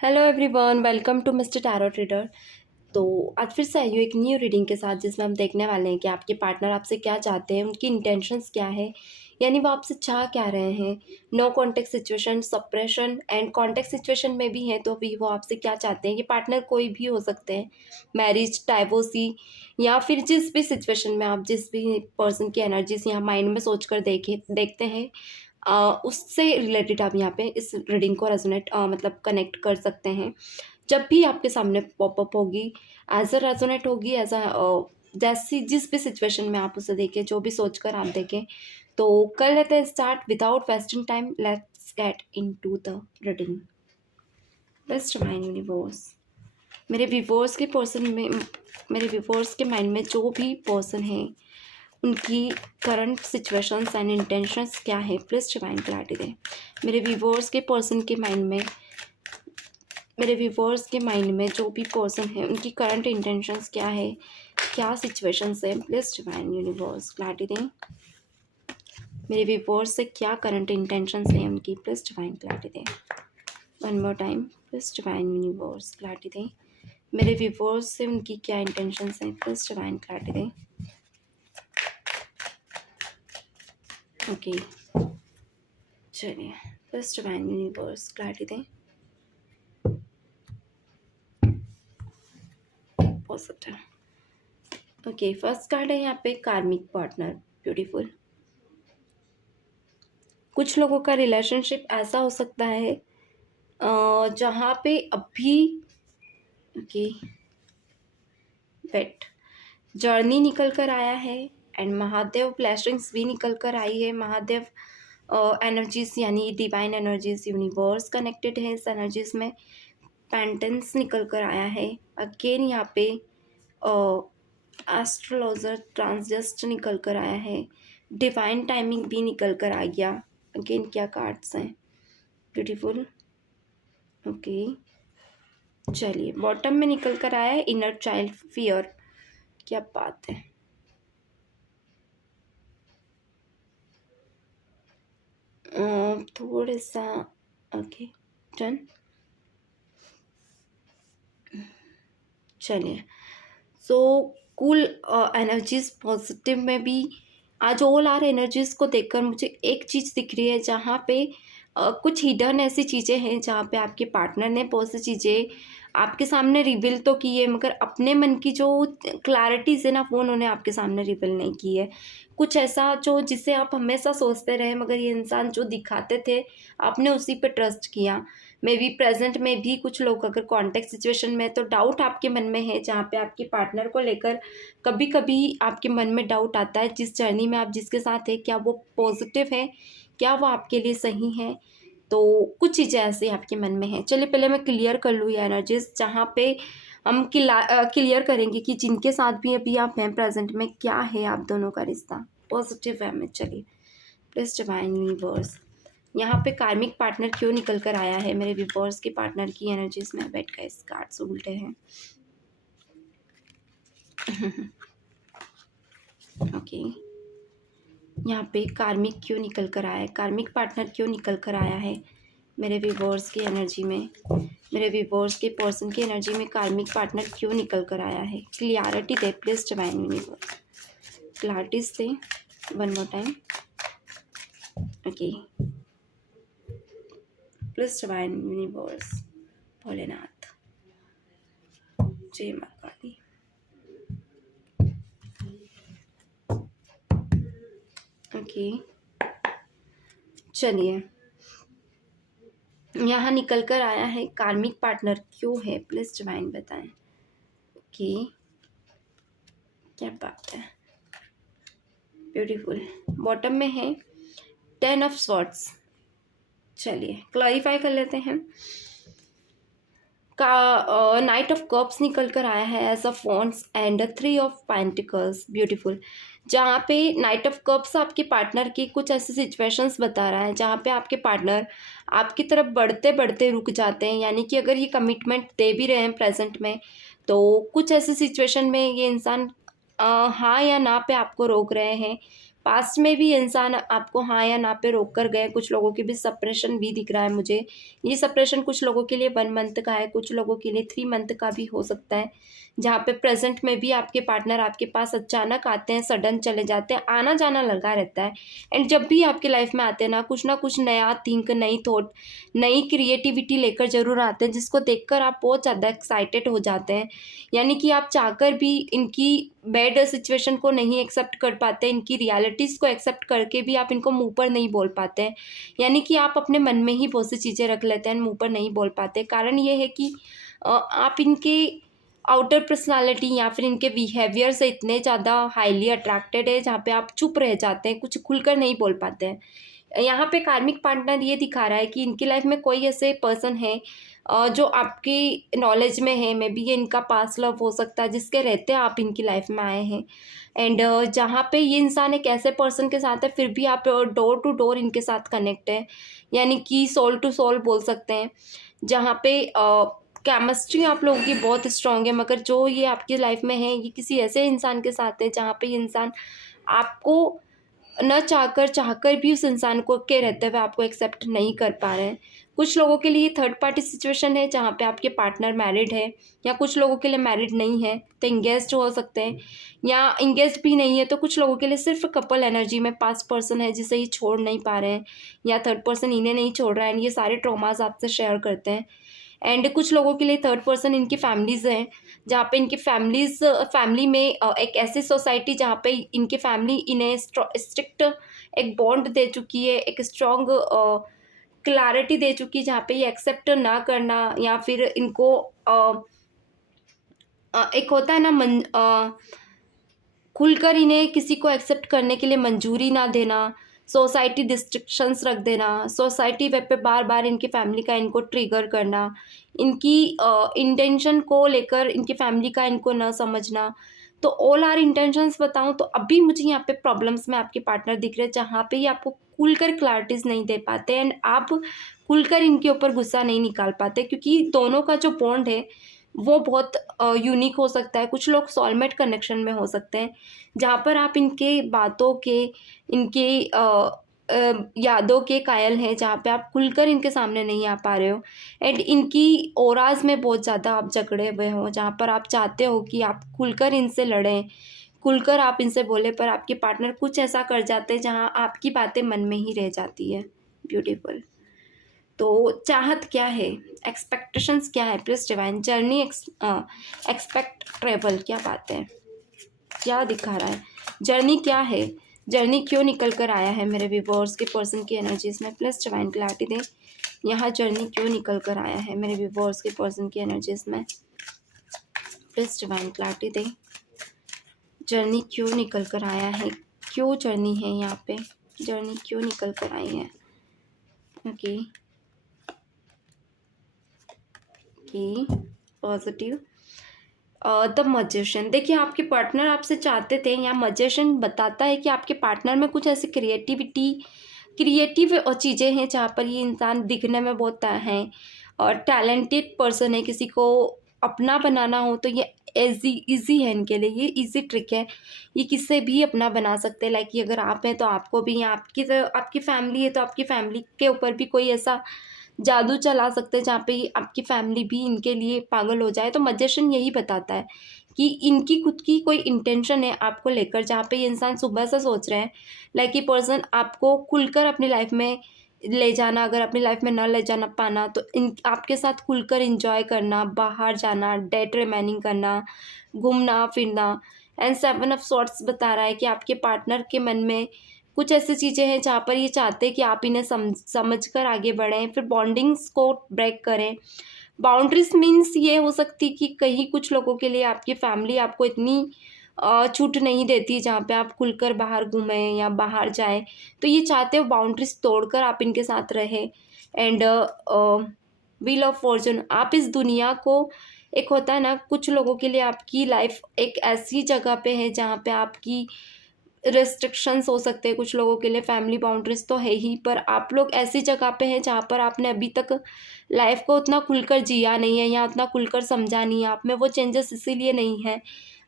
Hello everyone, welcome to Mister Tarot Trader. तो आज फिर से आई हूँ एक न्यू रीडिंग के साथ, जिसमें हम देखने वाले हैं कि आपके पार्टनर आपसे क्या चाहते हैं, उनकी इंटेंशंस क्या है, यानी वो आपसे चाह क्या रहे हैं। No contact situation, suppression and contact situation में भी हैं तो भी वो आपसे क्या चाहते हैं। ये पार्टनर कोई भी हो सकते हैं, मैरिज, डाइवोर्सी, या फिर जिस भी सिचुएशन में आप जिस भी पर्सन की एनर्जीज यहाँ माइंड में सोच कर देखते हैं, उससे रिलेटेड आप यहाँ पे इस रीडिंग को रेजोनेट मतलब कनेक्ट कर सकते हैं। जब भी आपके सामने पॉपअप होगी, एज अ रेजोनेट होगी, एज अ जैसी जिस भी सिचुएशन में आप उसे देखें, जो भी सोचकर आप देखें। तो कर लेते हैं start without wasting time. Let's get into the reading. Best mind universe, मेरे व्यूवर्स के पर्सन में मेरे व्यूवर्स के माइंड में जो भी पर्सन है, उनकी करंट सिचुएशंस एंड इंटेंशंस क्या है, प्लीज डिवाइन क्लैरिटी दें। मेरे व्यूवर्स के पर्सन के माइंड में मेरे व्यूवर्स के माइंड में जो भी पर्सन है, उनकी करंट इंटेंशंस क्या है, क्या सिचुएशंस है, प्लीज डिवाइन यूनिवर्स क्लैरिटी दें। मेरे व्यूवर्स से क्या करंट इंटेंशंस है उनकी, प्लीज डिवाइन क्लैरिटी दें। One more time, please divine universe clarity दें। मेरे व्यूवर्स से उनकी क्या इंटेंशंस हैं, प्लीज डिवाइन क्लैरिटी दें। ओके, चलिए, प्लीज डिवाइन यूनिवर्स क्लैरिटी दें। पॉजिटिव। ओके, फर्स्ट कार्ड है यहाँ पे कार्मिक पार्टनर। ब्यूटीफुल। कुछ लोगों का रिलेशनशिप ऐसा हो सकता है जहाँ पे अभी ओके वेट जर्नी निकल कर आया है एंड महादेव ब्लेसिंग्स भी निकल कर आई है। महादेव एनर्जीज यानी डिवाइन एनर्जीज, यूनिवर्स कनेक्टेड है इस एनर्जीज में। पेंटेंस निकल कर आया है अगेन यहाँ पे। एस्ट्रोलॉजर ट्रांसजस्ट निकल कर आया है। डिवाइन टाइमिंग भी निकल कर आ गया। अगेन क्या कार्ड्स हैं, ब्यूटीफुल। ओके, चलिए, बॉटम में निकल कर आया है इनर चाइल्ड फियर। क्या बात है। थोड़ा सा ओके डन। चलिए, सो कूल एनर्जीज पॉजिटिव में भी आज ऑल आर एनर्जीज को देखकर मुझे एक चीज़ दिख रही है, जहाँ पे कुछ हिडन ऐसी चीज़ें हैं जहाँ पे आपके पार्टनर ने बहुत सी चीज़ें आपके सामने रिवील तो की है, मगर अपने मन की जो क्लैरिटीज़ है ना, वो उन्होंने आपके सामने रिवील नहीं की है। कुछ ऐसा जो जिसे आप हमेशा सोचते रहे, मगर ये इंसान जो दिखाते थे आपने उसी पे ट्रस्ट किया। मे बी प्रेजेंट में भी कुछ लोग अगर कॉन्टेक्ट सिचुएशन में, तो डाउट आपके मन में है, जहाँ पे आपके पार्टनर को लेकर कभी कभी आपके मन में डाउट आता है। जिस जर्नी में आप जिसके साथ है, क्या वो पॉजिटिव है, क्या वो आपके लिए सही है। तो कुछ चीज़ें ऐसे आपके मन में है। चलिए, पहले मैं क्लियर कर लूँ ये एनर्जीज, जहाँ पे हम क्लियर करेंगे कि जिनके साथ भी अभी आप हैं प्रेजेंट में, क्या है आप दोनों का रिश्ता, पॉजिटिव है में। चलिए, प्लीज डिवाइन यूनिवर्स, यहाँ पे कार्मिक पार्टनर क्यों निकल कर आया है मेरे व्यूवर्स के पार्टनर की एनर्जीज में। बैठ गए, कार्ड्स उल्टे हैं। ओके, यहाँ पे कार्मिक क्यों निकल कर आया है, कार्मिक पार्टनर क्यों निकल कर आया है मेरे व्यूवर्स की एनर्जी में। मेरे व्यूवर्स के पर्सन की एनर्जी में कार्मिक पार्टनर क्यों निकल कर आया है। Clarity they please divine universe, clarities they. One more time. Okay, please divine universe, Bholenath, जय माता दी। ओके, चलिए, यहाँ निकल कर आया है कार्मिक पार्टनर क्यों है, प्लीज डिवाइन बताएं। ओके, क्या बात है, ब्यूटीफुल। बॉटम में है 10 ऑफ स्वॉर्ड्स। चलिए, क्लैरिफाई कर लेते हैं। का नाइट ऑफ कप्स निकल कर आया है एज अ फोन्स एंड 3 ऑफ पेंटिकल्स। ब्यूटीफुल, जहाँ पे नाइट ऑफ कप्स आपके पार्टनर की कुछ ऐसी सिचुएशंस बता रहा है, जहाँ पे आपके पार्टनर आपकी तरफ बढ़ते बढ़ते रुक जाते हैं। यानी कि अगर ये कमिटमेंट दे भी रहे हैं प्रेजेंट में, तो कुछ ऐसी सिचुएशन में ये इंसान हाँ या ना पे आपको रोक रहे हैं। पास्ट में भी इंसान आपको हाँ या ना पे रोक कर गए। कुछ लोगों के भी सप्रेशन भी दिख रहा है मुझे। ये सप्रेशन कुछ लोगों के लिए 1 मंथ का है, कुछ लोगों के लिए 3 मंथ का भी हो सकता है, जहाँ पे प्रेजेंट में भी आपके पार्टनर आपके पास अचानक आते हैं, सडन चले जाते हैं, आना जाना लगा रहता है। एंड जब भी आपकी लाइफ में आते हैं ना कुछ नया थिंक, नई थॉट, नई क्रिएटिविटी लेकर ज़रूर आते हैं, जिसको देखकर आप बहुत ज़्यादा एक्साइटेड हो जाते हैं। यानी कि आप चाहकर भी इनकी बैड सिचुएशन को नहीं एक्सेप्ट कर पाते, इनकी रियलिटीज़ को एक्सेप्ट करके भी आप इनको मुँह पर नहीं बोल पाते हैं। यानी कि आप अपने मन में ही बहुत सी चीज़ें रख लेते हैं, मुँह पर नहीं बोल पाते। कारण ये है कि आप इनके आउटर पर्सनालिटी या फिर इनके बिहेवियर से इतने ज़्यादा हाईली अट्रैक्टेड है, जहाँ पे आप चुप रह जाते हैं, कुछ खुलकर नहीं बोल पाते हैं। यहाँ पे कार्मिक पार्टनर ये दिखा रहा है कि इनकी लाइफ में कोई ऐसे पर्सन है जो आपकी नॉलेज में है, मे बी ये इनका पास्ट लव हो सकता है, जिसके रहते आप इनकी लाइफ में आए हैं। एंड जहाँ पे ये इंसान एक ऐसे पर्सन के साथ है, फिर भी आप डोर टू डोर इनके साथ कनेक्ट है, यानी कि सोल टू सोल बोल सकते हैं। जहाँ पे केमिस्ट्री आप लोगों की बहुत स्ट्रांग है, मगर जो ये आपकी लाइफ में है, ये किसी ऐसे इंसान के साथ है जहाँ पे ये इंसान आपको न चाहकर चाहकर भी उस इंसान को के रहते हुए आपको एक्सेप्ट नहीं कर पा रहे हैं। कुछ लोगों के लिए थर्ड पार्टी सिचुएशन है, जहाँ पे आपके पार्टनर मैरिड है, या कुछ लोगों के लिए मैरिड नहीं है तो इंगेज्ड हो सकते हैं, या इंगेज्ड भी नहीं है तो कुछ लोगों के लिए सिर्फ कपल एनर्जी में पास्ट पर्सन है जिसे ये छोड़ नहीं पा रहे हैं, या थर्ड पर्सन इन्हें नहीं छोड़ रहा है, एंड ये सारे ट्रॉमास आपसे शेयर करते हैं। एंड कुछ लोगों के लिए थर्ड पर्सन इनकी फैमिलीज़ हैं, जहाँ पे इनकी फैमिली में एक ऐसी सोसाइटी जहाँ पे इनकी फैमिली इन्हें स्ट्रिक्ट एक बॉन्ड दे चुकी है, एक स्ट्रॉन्ग क्लैरिटी दे चुकी है, जहाँ पे ये एक्सेप्ट ना करना, या फिर इनको एक होता है ना खुलकर इन्हें किसी को एक्सेप्ट करने के लिए मंजूरी ना देना, सोसाइटी डिस्ट्रिक्शंस रख देना, सोसाइटी वेब पे बार बार इनकी फैमिली का इनको ट्रिगर करना, इनकी इंटेंशन को लेकर इनकी फैमिली का इनको ना समझना। तो ऑल आर इंटेंशंस बताऊँ तो अभी मुझे यहाँ पे प्रॉब्लम्स में आपके पार्टनर दिख रहे हैं, जहाँ पे ये आपको खुलकर क्लैरिटीज़ नहीं दे पाते, एंड आप खुलकर इनके ऊपर गुस्सा नहीं निकाल पाते, क्योंकि दोनों का जो बॉन्ड है वो बहुत यूनिक हो सकता है। कुछ लोग सोलमेट कनेक्शन में हो सकते हैं, जहाँ पर आप इनके बातों के, इनके यादों के कायल हैं, जहाँ पे आप खुलकर इनके सामने नहीं आ पा रहे हो, एंड इनकी ऑराज़ में बहुत ज़्यादा आप जकड़े हुए हो, जहाँ पर आप चाहते हो कि आप खुलकर इनसे लड़ें, खुलकर आप इनसे बोलें, पर आपके पार्टनर कुछ ऐसा कर जाते हैं जहाँ आपकी बातें मन में ही रह जाती है। ब्यूटीफुल। तो चाहत क्या है, एक्सपेक्टेशंस क्या है, please divine journey, expect travel, क्या बात है, क्या दिखा रहा है, जर्नी क्या है, जर्नी क्यों निकल कर आया है मेरे व्यूअर्स के पर्सन की एनर्जीज में, प्लीज डिवाइन क्लैरिटी दें। यहाँ जर्नी क्यों निकल कर आया है मेरे व्यूअर्स के पर्सन की एनर्जीज में, प्लीज डिवाइन क्लैरिटी दें। जर्नी क्यों निकल कर आया है, क्यों जर्नी है यहाँ पे, जर्नी क्यों निकल कर आई है। Okay positive. द मजिशियन, देखिए आपके पार्टनर आपसे चाहते थे, या मजिशियन बताता है कि आपके पार्टनर में कुछ ऐसी क्रिएटिव चीज़ें हैं, जहाँ पर ये इंसान दिखने में बहुत है और टैलेंटेड पर्सन है। किसी को अपना बनाना हो तो ये ईजी है इनके लिए, ये ईजी ट्रिक है, ये किससे भी अपना बना सकते हैं। लाइक कि अगर आप हैं तो आपको भी, या आपकी फैमिली है तो आपकी फैमिली के ऊपर भी कोई ऐसा जादू चला सकते हैं जहाँ पे आपकी फैमिली भी इनके लिए पागल हो जाए। तो मैजिशियन यही बताता है कि इनकी खुद की कोई इंटेंशन है आपको लेकर, जहाँ पे ये इंसान सुबह से सोच रहे हैं लाइक ये पर्सन आपको खुलकर अपनी लाइफ में ले जाना, अगर अपनी लाइफ में ना ले जाना पाना तो इन आपके साथ खुलकर इंजॉय करना, बाहर जाना, डेट रिमेनिंग करना, घूमना फिरना। एंड 7 ऑफ सॉर्ट्स बता रहा है कि आपके पार्टनर के मन में कुछ ऐसी चीज़ें हैं जहाँ पर ये चाहते हैं कि आप इन्हें समझ कर आगे बढ़ें, फिर बॉन्डिंग्स को ब्रेक करें। बाउंड्रीज मीन्स ये हो सकती कि कहीं कुछ लोगों के लिए आपकी फैमिली आपको इतनी छूट नहीं देती जहाँ पे आप खुलकर बाहर घूमें या बाहर जाएं, तो ये चाहते हो बाउंड्रीज तोड़कर आप इनके साथ रहें। एंड व्हील ऑफ फॉर्चून, आप इस दुनिया को, एक होता है ना कुछ लोगों के लिए आपकी लाइफ एक ऐसी जगह पे है जहाँ पे आपकी रिस्ट्रिक्शंस हो सकते हैं, कुछ लोगों के लिए फैमिली बाउंड्रीज तो है ही, पर आप लोग ऐसी जगह पे हैं जहाँ पर आपने अभी तक लाइफ को उतना खुलकर जिया नहीं है या उतना खुलकर समझा नहीं है। आप में वो चेंजेस इसीलिए नहीं है,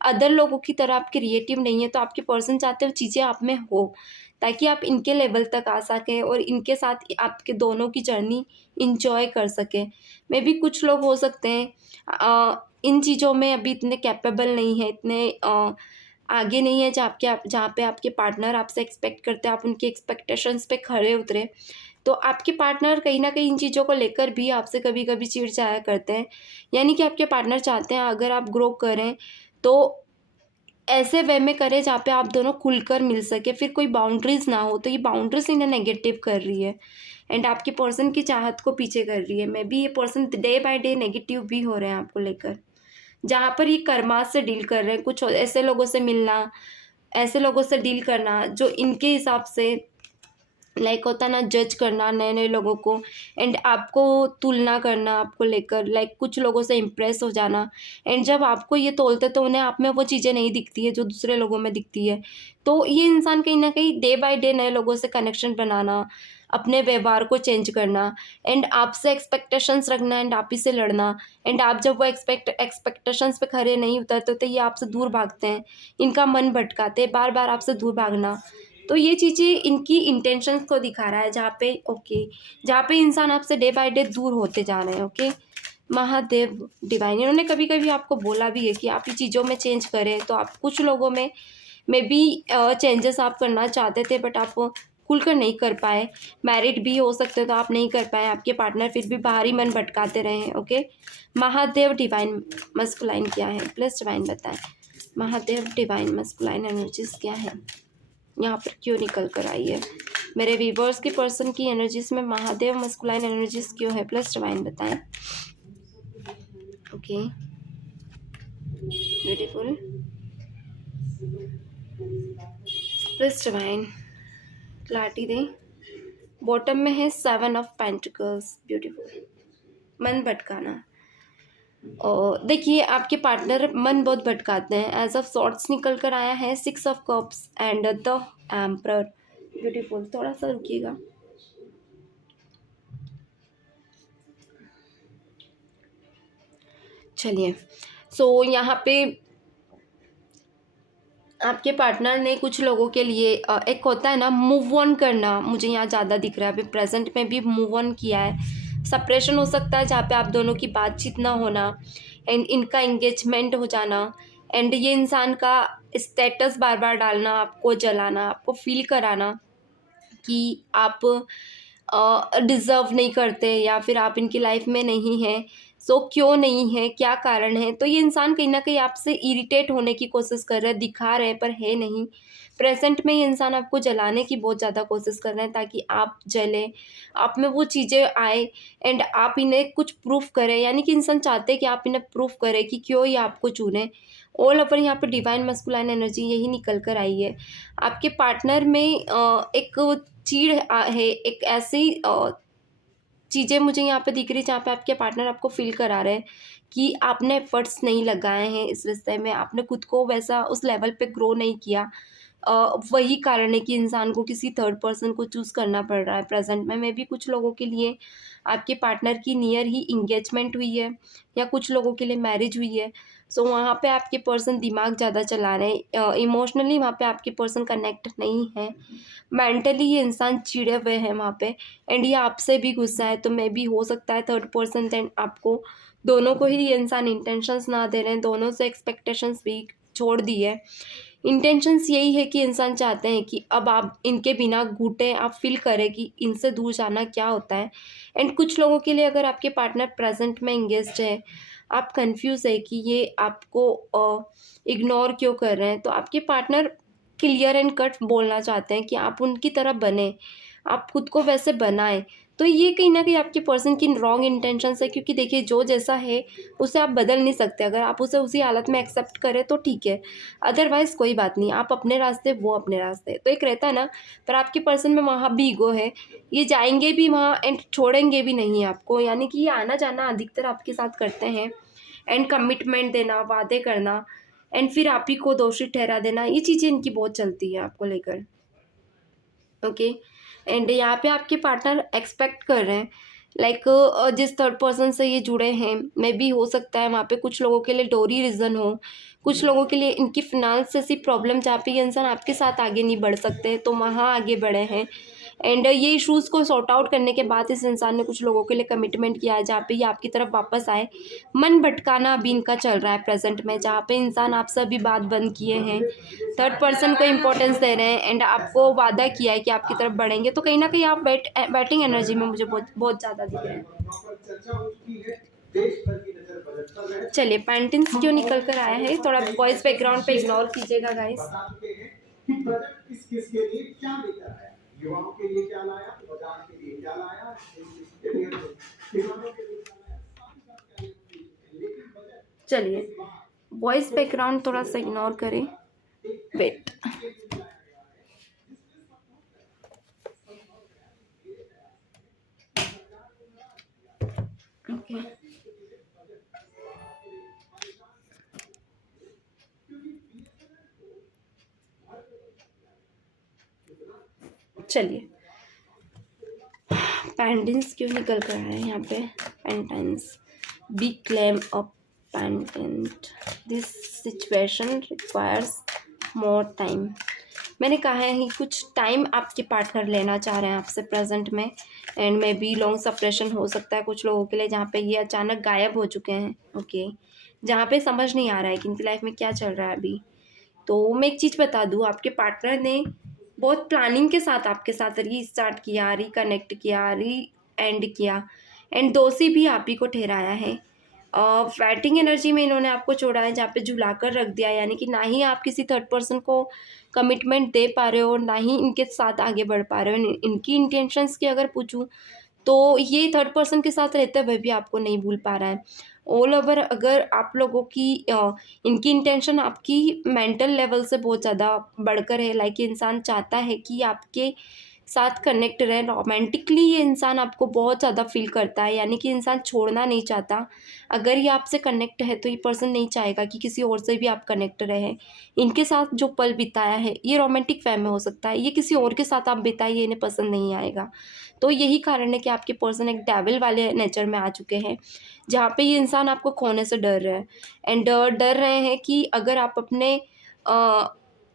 अदर लोगों की तरह आप क्रिएटिव नहीं है, तो आपके पर्सन चाहते हैं वो चीज़ें आप में हो, ताकि आप इनके लेवल तक आ सकें और इनके साथ आपके दोनों की जर्नी इंजॉय कर सकें। मे बी कुछ लोग हो सकते हैं इन चीज़ों में अभी इतने कैपेबल नहीं है, इतने आगे नहीं है, जहाँ पे आपके पार्टनर आपसे एक्सपेक्ट करते हैं आप उनकी एक्सपेक्टेशंस पे खरे उतरे। तो आपके पार्टनर कहीं न कहीं इन चीज़ों को लेकर भी आपसे कभी-कभी चिढ़-जाया करते हैं। यानी कि आपके पार्टनर चाहते हैं अगर आप ग्रो करें, तो ऐसे वे में करें जहाँ पे आप दोनों खुलकर मिल सकें, फिर कोई बाउंड्रीज़ ना हो। तो ये बाउंड्रीज़ इन्हें नेगेटिव कर रही है एंड आपके पर्सन की चाहत को पीछे कर रही है। मे बी ये person day by day negative भी हो रहे हैं आपको लेकर। जहाँ पर ये कर्मा से डील कर रहे हैं, कुछ ऐसे लोगों से मिलना, ऐसे लोगों से डील करना जो इनके हिसाब से लाइक होता है ना, जज करना नए-नए लोगों को एंड आपको तुलना करना आपको लेकर, लाइक कुछ लोगों से इम्प्रेस हो जाना एंड जब आपको ये तोलते तो उन्हें आप में वो चीज़ें नहीं दिखती है जो दूसरे लोगों में दिखती है। तो ये इंसान कहीं न कहीं डे बाय डे नए लोगों से कनेक्शन बनाना, अपने व्यवहार को चेंज करना एंड आपसे एक्सपेक्टेशंस रखना एंड आप ही से लड़ना एंड आप जब वो एक्सपेक्टेशंस पे खरे नहीं उतरते तो ये आपसे दूर भागते हैं। इनका मन भटकाते हैं, बार-बार आपसे दूर भागना। तो ये चीज़ें इनकी इंटेंशंस को दिखा रहा है, जहाँ पे इंसान आपसे डे बाय डे दूर होते जा रहे हैं। ओके, महादेव डिवाइन इन्होंने कभी-कभी आपको बोला भी है कि आप ये चीज़ों में चेंज करें, तो आप कुछ लोगों में मे बी चेंजेस आप करना चाहते थे बट आप खुलकर नहीं कर पाए। मैरिड भी हो सकते तो आप नहीं कर पाए, आपके पार्टनर फिर भी बाहरी मन भटकाते रहे हैं। ओके, महादेव डिवाइन मस्कुलाइन क्या है? प्लीज़ डिवाइन बताएँ। महादेव डिवाइन मस्कुलाइन एनर्जीज़ क्या है? यहाँ पर क्यों निकल कर आई है? मेरे व्यूवर्स की पर्सन की एनर्जीज़ में महादेव मस्कुलाइन एनर्जीज़ क्यों है? प्लस डिवाइन बताएं। Okay, beautiful. Plus divine clarity दें। बॉटम में है 7 ऑफ पेंटिकल्स, ब्यूटीफुल। मन भटकाना, और देखिए आपके पार्टनर मन बहुत भटकाते हैं। एज ऑफ सॉर्ट्स निकल कर आया है 6 of cups and the emperor, beautiful. थोड़ा सा रुकिएगा। चलिए, सो यहाँ पे आपके पार्टनर ने कुछ लोगों के लिए एक होता है ना मूव ऑन करना, मुझे यहाँ ज़्यादा दिख रहा है। अभी प्रेजेंट में भी मूव ऑन किया है। सेपरेशन हो सकता है जहाँ पे आप दोनों की बातचीत ना होना एंड इनका एंगेजमेंट हो जाना एंड ये इंसान का स्टेटस बार बार डालना, आपको जलाना, आपको फील कराना कि आप डिज़र्व नहीं करते या फिर आप इनकी लाइफ में नहीं हैं। सो क्यों नहीं है, क्या कारण है? तो ये इंसान कहीं न कहीं आपसे इरिटेट होने की कोशिश कर रहा है, दिखा रहे हैं पर है नहीं। प्रेज़ेंट में ये इंसान आपको जलाने की बहुत ज़्यादा कोशिश कर रहे हैं ताकि आप जलें, आप में वो चीज़ें आए एंड आप इन्हें कुछ प्रूफ़ करें। यानी कि इंसान चाहते हैं कि आप इन्हें प्रूफ़ करें कि क्यों ये आपको चुने। ऑल ओवर यहाँ पे डिवाइन मस्कुलाइन एनर्जी यही निकल कर आई है। आपके पार्टनर में एक चीड़ है, एक ऐसी चीज़ें मुझे यहाँ पे दिख रही है जहाँ पे आपके पार्टनर आपको फ़ील करा रहे हैं कि आपने एफ़र्ट्स नहीं लगाए हैं इस रिश्ते में, आपने खुद को वैसा उस लेवल पे ग्रो नहीं किया। वही कारण है कि इंसान को किसी थर्ड पर्सन को चूज़ करना पड़ रहा है प्रेज़ेंट में। मेबी कुछ लोगों के लिए आपके पार्टनर की नियर ही एंगेजमेंट हुई है या कुछ लोगों के लिए मैरिज हुई है। सो वहाँ पे आपके पर्सन दिमाग ज़्यादा चला रहे हैं। इमोशनली वहाँ पे आपके पर्सन कनेक्ट नहीं है। मेंटली ये इंसान चिढ़े हुए हैं वहाँ पे एंड ये आपसे भी गुस्सा है। तो मे बी हो सकता है थर्ड पर्सन देन आपको, दोनों को ही ये इंसान इंटेंशंस ना दे रहे हैं, दोनों से एक्सपेक्टेशंस भी छोड़ दी है। इंटेंशंस यही है कि इंसान चाहते हैं कि अब आप इनके बिना घुटे, आप फ़ील करें कि इनसे दूर जाना क्या होता है। एंड कुछ लोगों के लिए अगर आपके पार्टनर प्रेज़ेंट में एंगेज्ड है, आप कन्फ्यूज़ है कि ये आपको इग्नोर क्यों कर रहे हैं, तो आपके पार्टनर क्लियर एंड कट बोलना चाहते हैं कि आप उनकी तरह बनें, आप खुद को वैसे बनाएँ। तो ये कहीं न कहीं आपके पर्सन की रॉन्ग इंटेंशंस है, क्योंकि देखिए जो जैसा है उसे आप बदल नहीं सकते। अगर आप उसे उसी हालत में एक्सेप्ट करें तो ठीक है, अदरवाइज़ कोई बात नहीं। आप अपने रास्ते, वो अपने रास्ते। तो एक रहता है ना, पर आपके पर्सन में वहाँ भी ईगो है। ये जाएँगे भी वहाँ एंड छोड़ेंगे भी नहीं आपको। यानी कि ये आना-जाना अधिकतर आपके साथ करते हैं एंड कमिटमेंट देना, वादे करना एंड फिर आप ही को दोषी ठहरा देना, ये चीज़ें इनकी बहुत चलती है आपको लेकर। ओके, एंड यहाँ पे आपके पार्टनर एक्सपेक्ट कर रहे हैं लाइक जिस थर्ड पर्सन से ये जुड़े हैं, मे बी हो सकता है वहाँ पे कुछ लोगों के लिए डोरी रीज़न हो, कुछ लोगों के लिए इनकी फिनांस जैसी प्रॉब्लम जहाँ पे ये इंसान आपके साथ आगे नहीं बढ़ सकते, तो वहाँ आगे बढ़े हैं। एंड ये इश्यूज़ को सॉर्ट आउट करने के बाद इस इंसान ने कुछ लोगों के लिए कमिटमेंट किया है, जहाँ पे ये आपकी तरफ वापस आए। मन भटकाना अभी इनका चल रहा है प्रेजेंट में, जहाँ पे इंसान आपसे अभी बात बंद किए हैं, थर्ड पर्सन को इंपॉर्टेंस दे रहे हैं एंड आपको वादा किया है कि आपकी तरफ बढ़ेंगे। तो कहीं ना कहीं आप बैटिंग एनर्जी में मुझे बहुत बहुत ज़्यादा दिख रहे हैं। चलिए पैंटिन्स क्यों निकल कर आया है, थोड़ा वॉइस बैकग्राउंड पे इग्नोर कीजिएगा गाइस। चलिए वॉइस बैकग्राउंड थोड़ा सा इग्नोर करें, वेट। ओके चलिए पेंडेंट्स क्यों निकल कर आए हैं यहाँ पे, पेंटेंस बी क्लेम अ पेंडेंट, this situation requires more time. मैंने कहा है कि कुछ टाइम आपके पार्टनर लेना चाह रहे हैं आपसे प्रेजेंट में, and may be long separation हो सकता है कुछ लोगों के लिए, जहाँ पे ये अचानक गायब हो चुके हैं। ओके जहाँ पे समझ नहीं आ रहा है कि इनकी लाइफ में क्या चल रहा है अभी। तो मैं एक चीज़ बता दूँ, आपके पार्टनर ने बहुत प्लानिंग के साथ आपके साथ रीस्टार्ट किया, रिकनेक्ट किया, री एंड किया, एंड दोषी भी आप ही को ठहराया है। बैटिंग एनर्जी में इन्होंने आपको छोड़ा है, जहाँ पे झुला कर रख दिया, यानी कि ना ही आप किसी थर्ड पर्सन को कमिटमेंट दे पा रहे हो, ना ही इनके साथ आगे बढ़ पा रहे हो। इनकी इंटेंशंस की अगर पूछूं तो ये थर्ड पर्सन के साथ रहते हुए भी आपको नहीं भूल पा रहा है। ऑल ओवर अगर आप लोगों की इनकी इंटेंशन आपकी मेंटल लेवल से बहुत ज़्यादा बढ़कर है, लाइक इंसान चाहता है कि आपके साथ कनेक्ट रहे रोमांटिकली, ये इंसान आपको बहुत ज़्यादा फील करता है, यानी कि इंसान छोड़ना नहीं चाहता। अगर ये आपसे कनेक्ट है तो ये पर्सन नहीं चाहेगा कि किसी और से भी आप कनेक्ट रहें। इनके साथ जो पल बिताया है ये रोमांटिक वे में हो सकता है, ये किसी और के साथ आप बिताइए इन्हें पसंद नहीं आएगा। तो यही कारण है कि आपके पर्सन एक डेविल वाले नेचर में आ चुके हैं, जहाँ पे ये इंसान आपको खोने से डर रहे हैं, एंड डर रहे हैं कि अगर आप अपने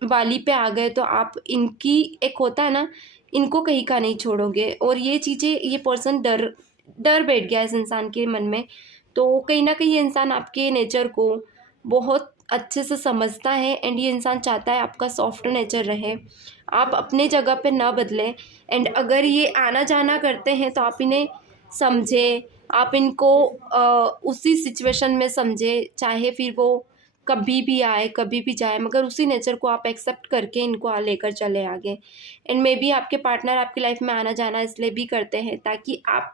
वाली पे आ गए तो आप इनकी, एक होता है ना, इनको कहीं का नहीं छोड़ोगे। और ये चीज़ें, ये पर्सन डर डर बैठ गया है इस इंसान के मन में। तो कहीं ना कहीं ये इंसान आपके नेचर को बहुत अच्छे से समझता है, एंड ये इंसान चाहता है आपका सॉफ्ट नेचर रहे, आप अपने जगह पे ना बदलें। एंड अगर ये आना जाना करते हैं तो आप इन्हें समझे, आप इनको उसी सिचुएशन में समझे, चाहे फिर वो कभी भी आए कभी भी जाए, मगर उसी नेचर को आप एक्सेप्ट करके इनको लेकर चले आगे। एंड मे बी आपके पार्टनर आपकी लाइफ में आना जाना इसलिए भी करते हैं ताकि आप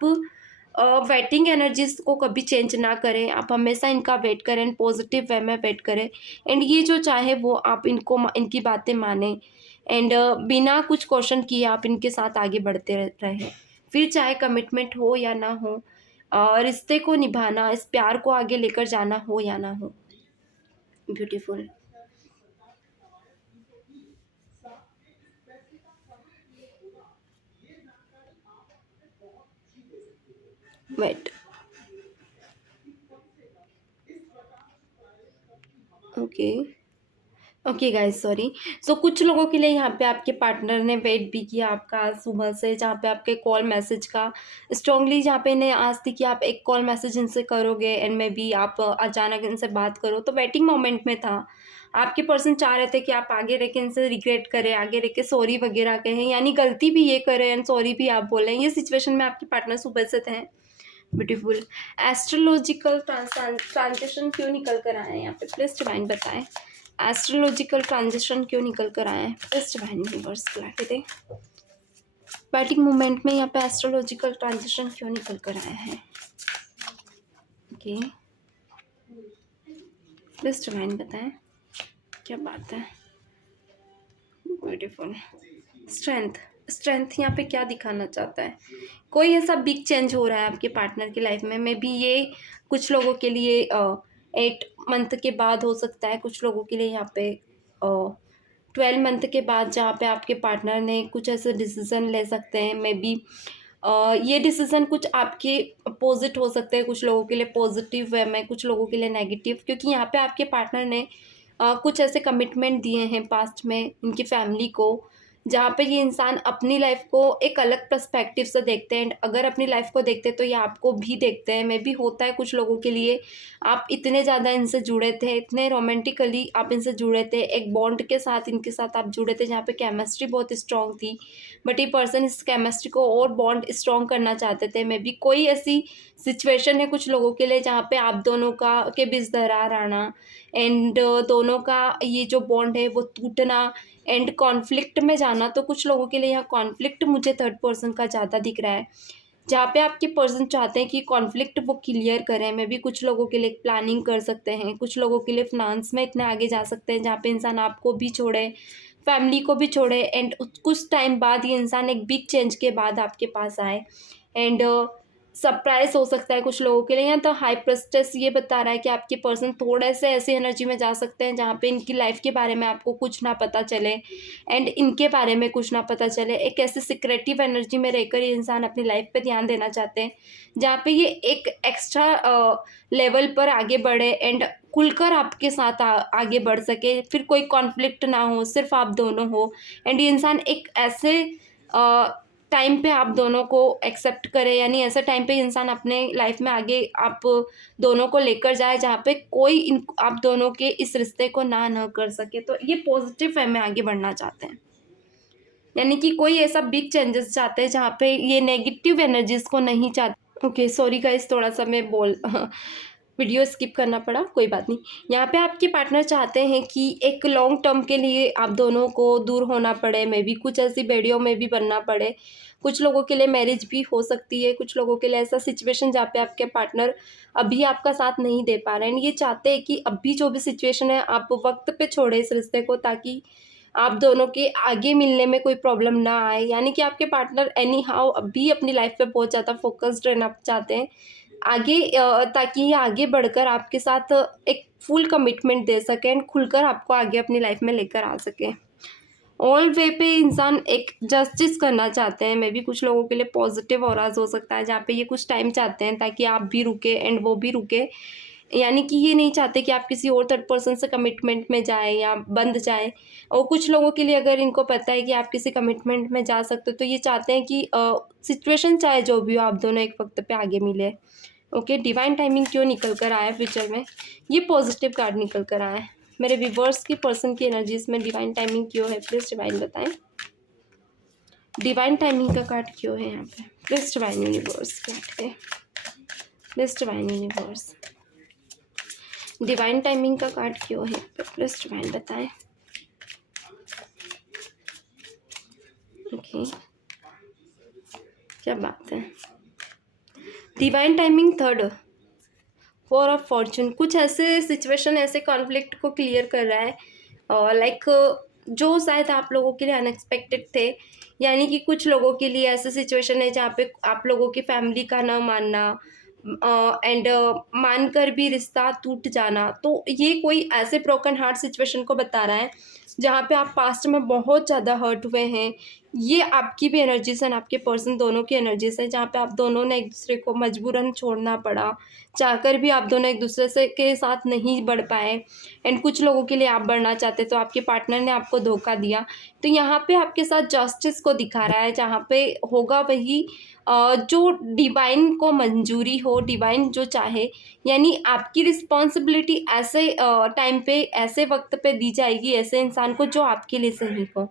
वेटिंग एनर्जीज को कभी चेंज ना करें, आप हमेशा इनका वेट करें, पॉजिटिव वे में वेट करें, एंड ये जो चाहे वो आप इनको इनकी बातें माने, एंड बिना कुछ क्वेश्चन किए आप इनके साथ आगे बढ़ते रहें। फिर चाहे कमिटमेंट हो या ना हो, रिश्ते को निभाना, इस प्यार को आगे लेकर जाना हो या ना हो। Beautiful. Wait. Okay okay guys sorry. So कुछ लोगों के लिए यहाँ पे आपके पार्टनर ने वेट भी किया आपका आज सुबह से, जहाँ पे आपके कॉल मैसेज का स्ट्रांगली, जहाँ पे इन्हें आस थी कि आप एक कॉल मैसेज इनसे करोगे, एंड मे बी आप अचानक इनसे बात करो, तो वेटिंग मोमेंट में था। आपके पर्सन चाह रहे थे कि आप आगे रह के इनसे रिग्रेट करें, आगे रह के सॉरी वगैरह कहें, यानी गलती भी ये करें एंड सॉरी भी आप बोलें। ये सिचुएशन में आपके पार्टनर सुबह से थे। ब्यूटीफुल। एस्ट्रोलॉजिकल ट्रांजिशन क्यों निकल कर आए हैं यहाँ पे, प्लीज डिवाइन बताएं। एस्ट्रोलॉजिकल ट्रांजिशन क्यों निकल कर आए हैं, please divine universe clarity they. Batting movement में यहाँ पे एस्ट्रोलॉजिकल ट्रांजिशन क्यों निकल कर आए हैं। ओके प्लीज डिवाइन बताएं क्या बात है। ब्यूटीफुल। स्ट्रेंथ। स्ट्रेंथ यहाँ पे क्या दिखाना चाहता है, कोई ऐसा बिग चेंज हो रहा है आपके पार्टनर की लाइफ में, मे बी ये कुछ लोगों के लिए 8 मंथ के बाद हो सकता है, कुछ लोगों के लिए यहाँ पे 12 मंथ के बाद, जहाँ पे आपके पार्टनर ने कुछ ऐसे डिसीजन ले सकते हैं। मे बी ये डिसीज़न कुछ आपके अपोज़िट हो सकते हैं, कुछ लोगों के लिए पॉज़िटिव वे में, कुछ लोगों के लिए नेगेटिव, क्योंकि यहाँ पे आपके पार्टनर ने कुछ ऐसे कमिटमेंट दिए हैं पास्ट में इनकी फैमिली को, जहाँ पे ये इंसान अपनी लाइफ़ को एक अलग पर्सपेक्टिव से देखते हैं। एंड अगर अपनी लाइफ़ को देखते हैं तो ये आपको भी देखते हैं। मे बी होता है कुछ लोगों के लिए आप इतने ज़्यादा इनसे जुड़े थे, इतने रोमांटिकली आप इनसे जुड़े थे, एक बॉन्ड के साथ इनके साथ आप जुड़े थे जहाँ पे केमिस्ट्री बहुत स्ट्रॉन्ग थी। बट ये पर्सन इस केमिस्ट्री को और बॉन्ड स्ट्रॉन्ग करना चाहते थे। मे बी कोई ऐसी सिचुएशन है कुछ लोगों के लिए जहाँ पे आप दोनों का के बीच दरार आना एंड दोनों का ये जो बॉन्ड है वो टूटना एंड कॉन्फ्लिक्ट में जाना। तो कुछ लोगों के लिए यहाँ कॉन्फ्लिक्ट मुझे थर्ड पर्सन का ज़्यादा दिख रहा है, जहाँ पे आपके पर्सन चाहते हैं कि कॉन्फ्लिक्ट वो क्लियर करें। मे बी कुछ लोगों के लिए प्लानिंग कर सकते हैं, कुछ लोगों के लिए फिनांस में इतने आगे जा सकते हैं जहाँ पे इंसान आपको भी छोड़े, फैमिली को भी छोड़े एंड कुछ टाइम बाद ये इंसान एक बिग चेंज के बाद आपके पास आए एंड सरप्राइज़ हो सकता है कुछ लोगों के लिए। यहाँ तो हाई प्रेस्टेस ये बता रहा है कि आपके पर्सन थोड़े से ऐसी एनर्जी में जा सकते हैं जहाँ पे इनकी लाइफ के बारे में आपको कुछ ना पता चले एंड इनके बारे में कुछ ना पता चले। एक ऐसे सिक्रेटिव एनर्जी में रहकर ये इंसान अपनी लाइफ पे ध्यान देना चाहते हैं जहाँ पे ये एक एक्स्ट्रा लेवल पर आगे बढ़े एंड खुलकर आपके साथ आगे बढ़ सके, फिर कोई कॉन्फ्लिक्ट ना हो, सिर्फ आप दोनों हो एंड ये इंसान एक ऐसे टाइम पे आप दोनों को एक्सेप्ट करे, यानी ऐसा टाइम पे इंसान अपने लाइफ में आगे आप दोनों को लेकर जाए जहाँ पे कोई इन आप दोनों के इस रिश्ते को ना न कर सके। तो ये पॉजिटिव वे में आगे बढ़ना चाहते हैं, यानी कि कोई ऐसा बिग चेंजेस चाहते हैं जहाँ पे ये नेगेटिव एनर्जीज को नहीं चाहते। ओके सॉरी गाइस, थोड़ा सा मैं वीडियो स्किप करना पड़ा, कोई बात नहीं। यहाँ पे आपके पार्टनर चाहते हैं कि एक लॉन्ग टर्म के लिए आप दोनों को दूर होना पड़े, मे बी कुछ ऐसी बेड़ियों में भी बनना पड़े। कुछ लोगों के लिए मैरिज भी हो सकती है, कुछ लोगों के लिए ऐसा सिचुएशन जहाँ पे आपके पार्टनर अभी आपका साथ नहीं दे पा रहे हैं। ये चाहते हैं कि अभी जो भी सिचुएशन है आप वक्त पे छोड़े इस रिश्ते को, ताकि आप दोनों के आगे मिलने में कोई प्रॉब्लम ना आए। यानी कि आपके पार्टनर एनी हाउ अभी अपनी लाइफ पे बहुत ज़्यादा फोकस्ड रहना चाहते हैं आगे, ताकि ये आगे बढ़कर आपके साथ एक फुल कमिटमेंट दे सकें एंड खुलकर आपको आगे अपनी लाइफ में लेकर आ सकें। ऑल वे पे इंसान एक जस्टिस करना चाहते हैं। मे बी कुछ लोगों के लिए पॉजिटिव ऑराज हो सकता है जहाँ पे ये कुछ टाइम चाहते हैं ताकि आप भी रुके एंड वो भी रुके, यानी कि ये नहीं चाहते कि आप किसी और थर्ड पर्सन से कमिटमेंट में जाएँ या बंध जाएँ। और कुछ लोगों के लिए अगर इनको पता है कि आप किसी कमिटमेंट में जा सकते हो तो ये चाहते हैं कि सिचुएशन चाहे जो भी हो आप दोनों एक वक्त पे आगे मिले। ओके, डिवाइन टाइमिंग क्यों निकल कर आया फ्यूचर में? ये पॉजिटिव कार्ड निकल कर आया है। मेरे व्यूअर्स की पर्सन की एनर्जीज में डिवाइन टाइमिंग क्यों है, प्लीज़ डिवाइन बताएं। डिवाइन टाइमिंग का कार्ड क्यों है यहाँ पे? प्लीज़ डिवाइन यूनिवर्स कार्ड है, please divine universe. Divine timing का कार्ड क्यों है, प्लीज़ डिवाइन बताएं। ओके, क्या बात है। Divine timing third, four of Fortune. कुछ ऐसे सिचुएशन, ऐसे कॉन्फ्लिक्ट को क्लियर कर रहा है और लाइक जो शायद आप लोगों के लिए अनएक्सपेक्टेड थे। यानी कि कुछ लोगों के लिए ऐसे सिचुएशन है जहाँ पे आप लोगों की फैमिली का ना मानना एंड मानकर भी रिश्ता टूट जाना। तो ये कोई ऐसे ब्रोकन हार्ट सिचुएशन को बता रहा है जहाँ पे आप पास्ट में बहुत ज़्यादा हर्ट हुए हैं। ये आपकी भी एनर्जीज है, आपके पर्सन दोनों की एनर्जीज है, जहाँ पे आप दोनों ने एक दूसरे को मजबूरन छोड़ना पड़ा, चाहकर भी आप दोनों एक दूसरे से के साथ नहीं बढ़ पाए एंड कुछ लोगों के लिए आप बढ़ना चाहते तो आपके पार्टनर ने आपको धोखा दिया। तो यहाँ पे आपके साथ जस्टिस को दिखा रहा है जहाँ पे होगा वही जो डिवाइन को मंजूरी हो, डिवाइन जो चाहे, यानी आपकी रिस्पॉन्सिबिलिटी ऐसे टाइम पे, ऐसे वक्त पे दी जाएगी ऐसे इंसान को जो आपके लिए सही हो।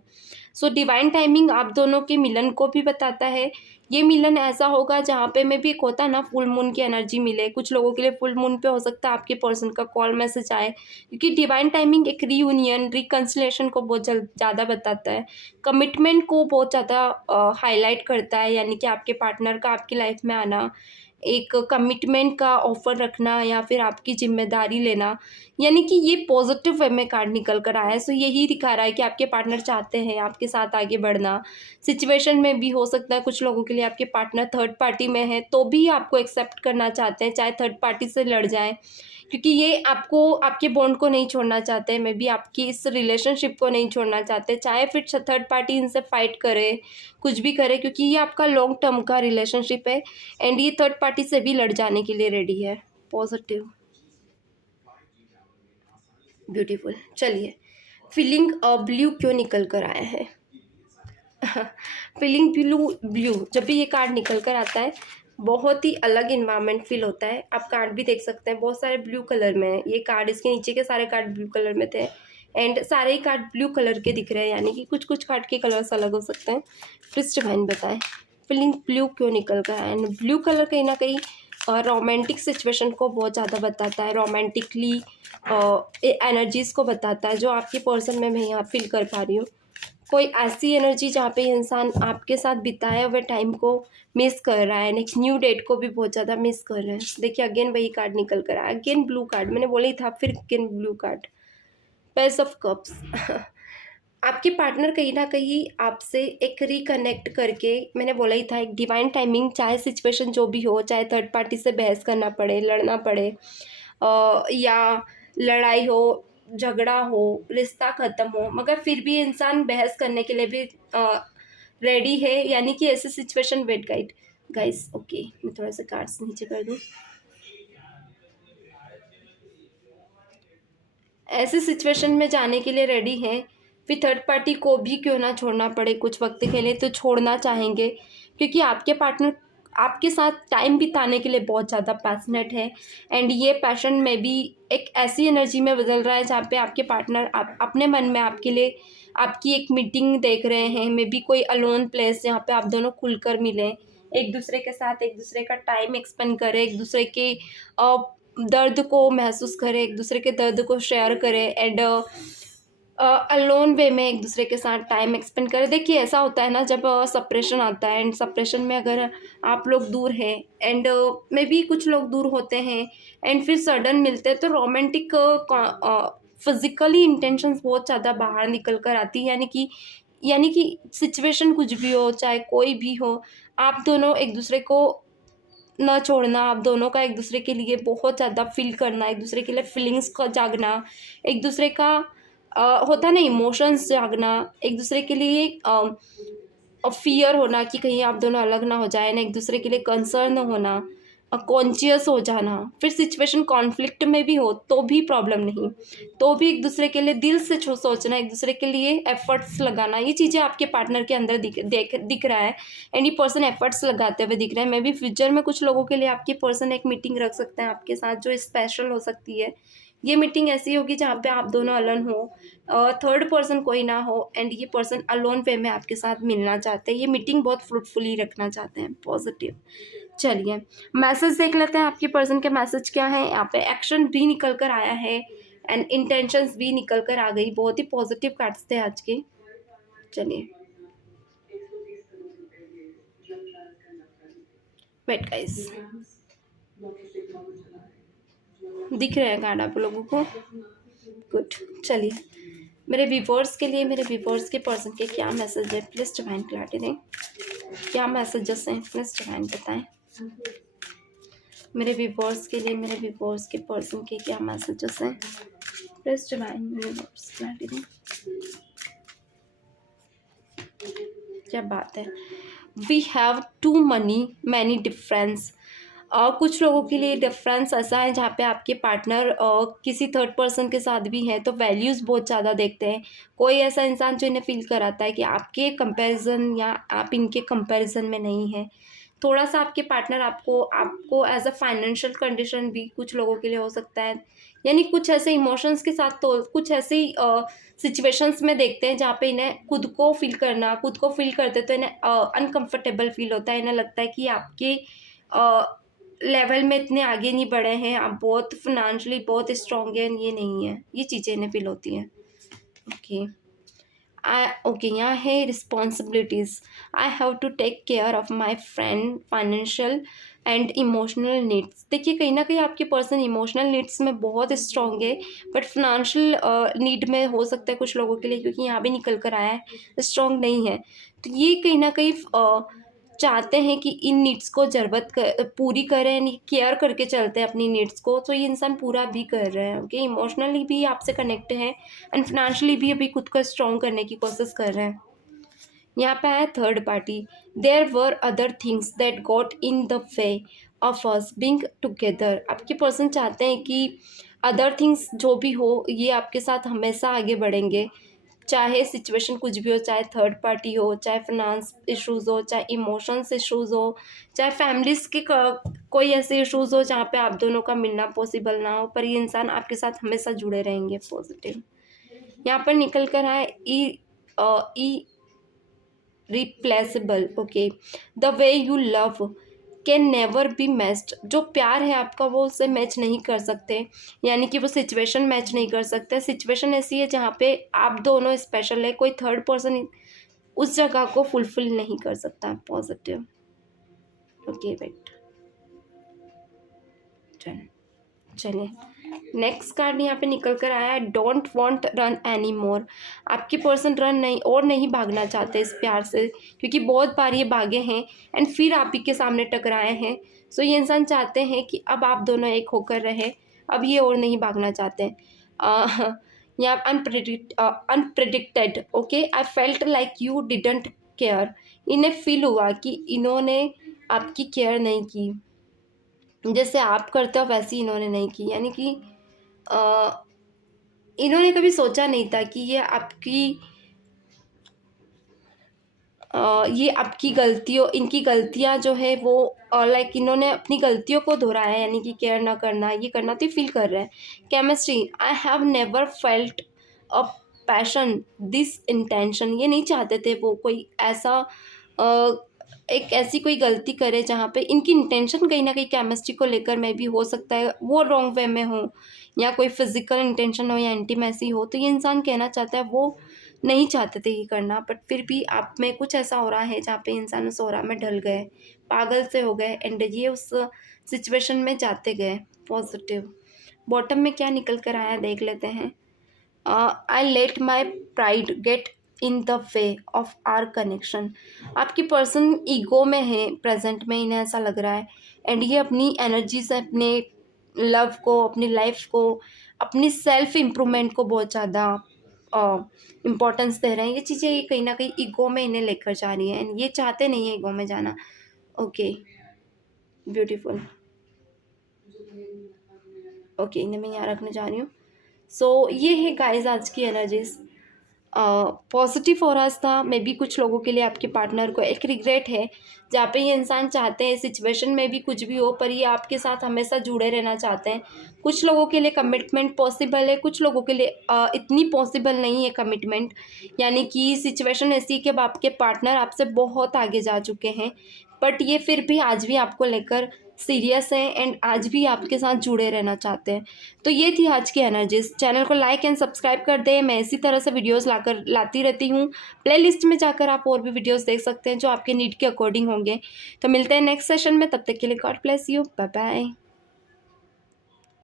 सो डिवाइन टाइमिंग आप दोनों के मिलन को भी बताता है। ये मिलन ऐसा होगा जहाँ पे में भी एक होता है ना फुल मून की एनर्जी मिले। कुछ लोगों के लिए फुल मून पे हो सकता है आपके पर्सन का कॉल मैसेज आए, क्योंकि डिवाइन टाइमिंग एक रीयूनियन, रिकन्सिलेशन को बहुत ज़्यादा बताता है, कमिटमेंट को बहुत ज़्यादा हाईलाइट करता है। यानी कि आपके पार्टनर का आपकी लाइफ में आना, एक कमिटमेंट का ऑफर रखना या फिर आपकी जिम्मेदारी लेना, यानी कि ये पॉजिटिव वे में कार्ड निकल कर आया है। सो यही दिखा रहा है कि आपके पार्टनर चाहते हैं आपके साथ आगे बढ़ना। सिचुएशन में भी हो सकता है कुछ लोगों के लिए आपके पार्टनर थर्ड पार्टी में है तो भी आपको एक्सेप्ट करना चाहते हैं, चाहे थर्ड पार्टी से लड़ जाएं, क्योंकि ये आपको आपके बॉन्ड को नहीं छोड़ना चाहते, मे बी आपकी इस रिलेशनशिप को नहीं छोड़ना चाहते, चाहे फिर थर्ड पार्टी इनसे फाइट करे, कुछ भी करे, क्योंकि ये आपका लॉन्ग टर्म का रिलेशनशिप है एंड ये थर्ड पार्टी से भी लड़ जाने के लिए रेडी है। Positive, beautiful. चलिए, फीलिंग ब्लू क्यों निकल कर आया है? फीलिंग ब्लू जब भी ये कार्ड निकल कर आता है, बहुत ही अलग इन्वायरमेंट फील होता है। आप कार्ड भी देख सकते हैं, बहुत सारे ब्लू कलर में है ये कार्ड, इसके नीचे के सारे कार्ड ब्लू कलर में थे एंड सारे ही कार्ड ब्लू कलर के दिख रहे हैं, यानी कि कुछ कुछ कार्ड के कलर्स अलग हो सकते हैं। प्लीज डिवाइन बताएं, फीलिंग ब्लू क्यों निकल कर आया? एंड ब्लू कलर कहीं ना कहीं रोमांटिक सिचुएशन को बहुत ज़्यादा बताता है, रोमांटिकली एनर्जीज़ को बताता है जो आपके पर्सन में मैं यहाँ फील कर पा रही हूँ। कोई ऐसी एनर्जी जहाँ पे इंसान आपके साथ बिताए हुए टाइम को मिस कर रहा है, नेक्स्ट न्यू डेट को भी बहुत ज़्यादा मिस कर रहा है। देखिए अगेन वही कार्ड निकल कर आया, अगेन ब्लू कार्ड, मैंने बोला ही था, फिर again blue card, page of cups. आपके पार्टनर कहीं ना कहीं आपसे एक रिकनेक्ट करके, मैंने बोला ही था, एक डिवाइन टाइमिंग, चाहे सिचुएशन जो भी हो, चाहे थर्ड पार्टी से बहस करना पड़े, लड़ना पड़े, या लड़ाई हो, झगड़ा हो, रिश्ता ख़त्म हो, मगर फिर भी इंसान बहस करने के लिए भी रेडी है, यानी कि ऐसे situation wait guide guys. Okay, मैं थोड़ा सा कार्ड्स नीचे कर दूँ। ऐसे सिचुएशन में जाने के लिए रेडी हैं, फिर थर्ड पार्टी को भी क्यों ना छोड़ना पड़े कुछ वक्त के लिए, तो छोड़ना चाहेंगे, क्योंकि आपके पार्टनर आपके साथ टाइम बिताने के लिए बहुत ज़्यादा पैशनेट है एंड ये पैशन में भी एक ऐसी एनर्जी में बदल रहा है जहाँ पे आपके पार्टनर आप अपने मन में आपके लिए आपकी एक मीटिंग देख रहे हैं, मे बी कोई अलोन प्लेस जहाँ पे आप दोनों खुलकर मिलें, एक दूसरे के साथ एक दूसरे का टाइम एक्सपेंड करें, एक दूसरे के दर्द को महसूस करें, एक दूसरे के दर्द को शेयर करें एंड अलोन वे में एक दूसरे के साथ टाइम एक्सपेंड करें। देखिए ऐसा होता है ना, जब सेपरेशन आता है एंड सेपरेशन में अगर आप लोग दूर हैं एंड मे बी कुछ लोग दूर होते हैं एंड फिर सडन मिलते हैं, तो रोमांटिक फिजिकली इंटेंशंस बहुत ज़्यादा बाहर निकल कर आती है, यानी कि सिचुएशन कुछ भी हो, चाहे कोई भी हो, आप दोनों एक दूसरे को ना छोड़ना, आप दोनों का एक दूसरे के लिए बहुत ज़्यादा फील करना, एक दूसरे के लिए फीलिंग्स का जागना, एक दूसरे का होता है ना इमोशंस जागना, एक दूसरे के लिए फ़ियर होना कि कहीं आप दोनों अलग ना हो जाए ना, एक दूसरे के लिए कंसर्न होना, कॉन्शियस हो जाना, फिर सिचुएशन कॉन्फ्लिक्ट में भी हो तो भी प्रॉब्लम नहीं, तो भी एक दूसरे के लिए दिल से सोचना, एक दूसरे के लिए एफर्ट्स लगाना, ये चीज़ें आपके पार्टनर के अंदर दिख रहा है एंड ये पर्सन एफर्ट्स लगाते हुए दिख रहा है। मे बी फ्यूचर में कुछ लोगों के लिए आपके पर्सन एक मीटिंग रख सकते हैं आपके साथ जो स्पेशल हो सकती है। ये मीटिंग ऐसी होगी जहाँ पे आप दोनों अलोन हो, थर्ड पर्सन कोई ना हो एंड ये पर्सन अलोन वे में आपके साथ मिलना चाहते हैं, ये मीटिंग बहुत फ्रूटफुली रखना चाहते हैं, पॉजिटिव। चलिए मैसेज देख लेते हैं आपके पर्सन के मैसेज क्या है। यहाँ पे एक्शन भी निकल कर आया है एंड इंटेंशंस भी निकल कर आ गई, बहुत ही पॉजिटिव कार्ड्स थे आज के। चलिए वेट गाइस, दिख रहे हैं कार्ड आप लोगों को? गुड। चलिए मेरे व्यूअर्स के लिए, मेरे व्यूअर्स के पर्सन के क्या मैसेज है, प्लीज़ डिवाइन क्लैरिटी दें, क्या मैसेजेस हैं, प्लीज़ डिवाइन बताएं। मेरे व्यूअर्स के लिए, मेरे व्यूअर्स के पर्सन के क्या मैसेजेस हैं, प्लीज़ डिवाइन व्यूअर्स क्लैरिटी दें। क्या बात है, we have too many many difference. कुछ लोगों के लिए डिफरेंस ऐसा है जहाँ पे आपके पार्टनर किसी थर्ड पर्सन के साथ भी हैं तो वैल्यूज़ बहुत ज़्यादा देखते हैं। कोई ऐसा इंसान जो इन्हें फील कराता है कि आपके कंपैरिजन या आप इनके कंपैरिजन में नहीं हैं। थोड़ा सा आपके पार्टनर आपको आपको एज अ फाइनेंशियल कंडीशन भी कुछ लोगों के लिए हो सकता है, यानी कुछ ऐसे इमोशंस के साथ, तो कुछ ऐसी सिचुएशंस में देखते हैं जहाँ पे इन्हें खुद को फील करते तो इन्हें अनकंफर्टेबल फील होता है, इन्हें लगता है कि आपके लेवल में इतने आगे नहीं बढ़े हैं, आप बहुत फिनेंशियली बहुत स्ट्रॉन्ग हैं, ये नहीं है, ये चीज़ें इन्हें फील होती हैं। ओके यहाँ है responsibilities, I have to take care of my friend financial and emotional needs. देखिए कहीं ना कहीं आपके पर्सन इमोशनल नीड्स में बहुत स्ट्रॉन्ग है, बट फिनेंशियल नीड में हो सकता है कुछ लोगों के लिए, क्योंकि यहाँ भी निकल कर आया है स्ट्रॉन्ग नहीं है, तो ये कहीं ना कहीं चाहते हैं कि इन नीड्स को पूरी करें, केयर करके चलते हैं अपनी नीड्स को, तो ये इंसान पूरा भी कर रहे हैं। ओके, इमोशनली भी आपसे कनेक्ट हैं एंड फिनेंशियली भी अभी खुद को स्ट्रॉन्ग करने की कोशिश कर रहे हैं। यहाँ पे है third party, there were other things that got in the way of us being together. आपके पर्सन चाहते हैं कि अदर थिंग्स जो भी हो, ये आपके साथ हमेशा आगे बढ़ेंगे, चाहे सिचुएशन कुछ भी हो, चाहे थर्ड पार्टी हो, चाहे फाइनेंस इश्यूज़ हो, चाहे इमोशंस इश्यूज़ हो, चाहे फैमिलीज़ के कोई ऐसे इश्यूज़ हो जहाँ पे आप दोनों का मिलना पॉसिबल ना हो, पर ये इंसान आपके साथ हमेशा जुड़े रहेंगे। पॉजिटिव यहाँ पर निकल कर आए irreplaceable. Okay, the way you love can never be matched. जो प्यार है आपका वो उससे मैच नहीं कर सकते, यानी कि वो सिचुएशन मैच नहीं कर सकते। सिचुएशन ऐसी है जहाँ पे आप दोनों स्पेशल है, कोई थर्ड पर्सन उस जगह को फुलफिल नहीं कर सकता। पॉजिटिव। ओके वेट, चलिए नेक्स्ट कार्ड यहाँ पे निकल कर आया है, don't want run any more. आपके पर्सन रन नहीं भागना चाहते इस प्यार से, क्योंकि बहुत बार ये भागे हैं एंड फिर आप ही के सामने टकराए हैं। सो ये इंसान चाहते हैं कि अब आप दोनों एक होकर रहे, अब ये और नहीं भागना चाहते हैं। यहाँ unpredicted. Okay, I felt like you didn't care. इन्हें फील हुआ कि इन्होंने आपकी केयर नहीं की, जैसे आप करते हो वैसे ही इन्होंने नहीं की, यानी कि इन्होंने कभी सोचा नहीं था कि ये आपकी गलतियों, इनकी गलतियां जो है वो लाइक इन्होंने अपनी गलतियों को दोहराया, यानी कि केयर ना करना, ये करना, तो फील कर रहे हैं। Chemistry, I have never felt a passion this intention. ये नहीं चाहते थे वो कोई ऐसा एक ऐसी कोई गलती करे जहाँ पे इनकी इंटेंशन कहीं ना कहीं केमिस्ट्री को लेकर में भी हो सकता है वो रॉन्ग वे में हो, या कोई फिजिकल इंटेंशन हो, या इंटीमेसी हो। तो ये इंसान कहना चाहता है वो नहीं चाहते थे ये करना, बट फिर भी आप में कुछ ऐसा हो रहा है जहाँ पे इंसान उस ऑरा में ढल गए, पागल से हो गए एंड ये उस सिचुएशन में जाते गए। पॉजिटिव। बॉटम में क्या निकल कर आया देख लेते हैं। I let my pride get in the way of our connection. आपकी पर्सन ईगो में है प्रेजेंट में, इन्हें ऐसा लग रहा है एंड ये अपनी एनर्जी से अपने लव को, अपनी लाइफ को, अपनी सेल्फ इम्प्रूवमेंट को बहुत ज़्यादा इम्पोर्टेंस दे रहे हैं। ये चीज़ें ये कहीं ना कहीं ईगो में इन्हें लेकर जा रही हैं एंड ये चाहते नहीं है ईगो में जाना। Okay, beautiful. ओके, इन्हें मैं यहाँ रखने जा रही हूँ। सो ये है गाइस आज की एनर्जीज। पॉजिटिव हो रहा था, मे बी कुछ लोगों के लिए आपके पार्टनर को एक रिग्रेट है, जहाँ पे ये इंसान चाहते हैं सिचुएशन में भी कुछ भी हो पर ये आपके साथ हमेशा जुड़े रहना चाहते हैं। कुछ लोगों के लिए कमिटमेंट पॉसिबल है, कुछ लोगों के लिए इतनी पॉसिबल नहीं है कमिटमेंट, यानी कि सिचुएशन ऐसी है कि अब आपके पार्टनर आपसे बहुत आगे जा चुके हैं, बट ये फिर भी आज भी आपको लेकर सीरियस हैं एंड आज भी आपके साथ जुड़े रहना चाहते हैं। तो ये थी आज की एनर्जीज। चैनल को लाइक एंड सब्सक्राइब कर दें, मैं इसी तरह से वीडियोस लाती रहती हूँ। प्लेलिस्ट में जाकर आप और भी वीडियोस देख सकते हैं जो आपके नीड के अकॉर्डिंग होंगे। तो मिलते हैं नेक्स्ट सेशन में, तब तक के लिए God bless you, bye bye.